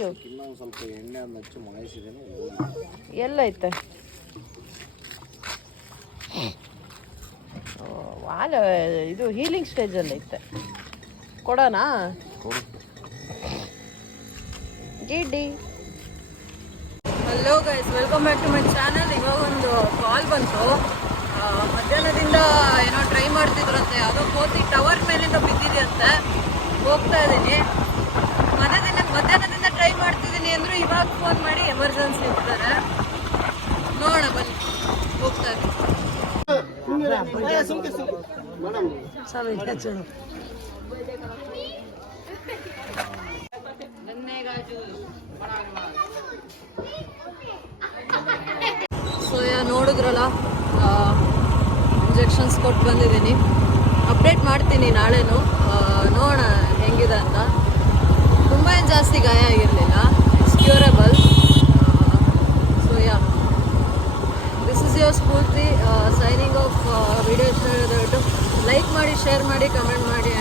You? ಇನ್ನೊಂದು ಸ್ವಲ್ಪ ಎಣ್ಣೆ ಹಚ್ಚಿ ಮಾಯಿಸಿದೇನೆ. ಎಲ್ಲೈತೆ? ವಾಲ ಇದು ಹೀಲಿಂಗ್ ಸ್ಟೇಜಲ್ಲಿ ಐತೆ. ಕೊಡೋಣಾ? ಗಿಡ್ಡಿ. Hello guys, welcome back to my channel. ಇವಾಗ ಒಂದು ಕಾಲ್ ಬಂತು. ಮಧ್ಯಾಹ್ನದಿಂದ ಏನೋ ಟ್ರೈ ಮಾಡ್ತಿದ್ರಂತೆ. ಯಾವುದೋ ಕೋತಿ ಟವರ್ ಮೇಲಿಂದ ಬಿದ್ದಿದೆಯಂತೆ. ಹೋಗ್ತಾ ಇದ್ದೀನಿ. ಮಧ್ಯಾಹ್ನದಿಂದ ಟ್ರೈ ಮಾಡ್ತಿದ್ದೀನಿ ಅಂದರು ಇವಾಗ ಫೋನ್ ಮಾಡಿ ಎಮರ್ಜೆನ್ಸಿ ಇರ್ತಾರೆ. ನೋಡೋಣ ಬನ್ನಿ, ಹೋಗ್ತಾ ಇದ್ದೀನಿ. ಸೋಯಾ ನೋಡಿದ್ರಲ್ಲ, ಇಂಜೆಕ್ಷನ್ಸ್ ಕೊಟ್ಟು ಬಂದಿದ್ದೀನಿ. ಅಪ್ಡೇಟ್ ಮಾಡ್ತೀನಿ ನಾಳೆನೂ. ನೋಡೋಣ ಹೆಂಗಿದೆ ಅಂತ. ತುಂಬ ಏನು ಜಾಸ್ತಿ ಗಾಯ ಆಗಿರಲಿಲ್ಲ. It's curable. Soya, this is your Spoorthi signing off. Video ಇಷ್ಟ ಆಗಿರೋದು ಲೈಕ್ ಮಾಡಿ, ಶೇರ್ ಮಾಡಿ, ಕಮೆಂಟ್ ಮಾಡಿ.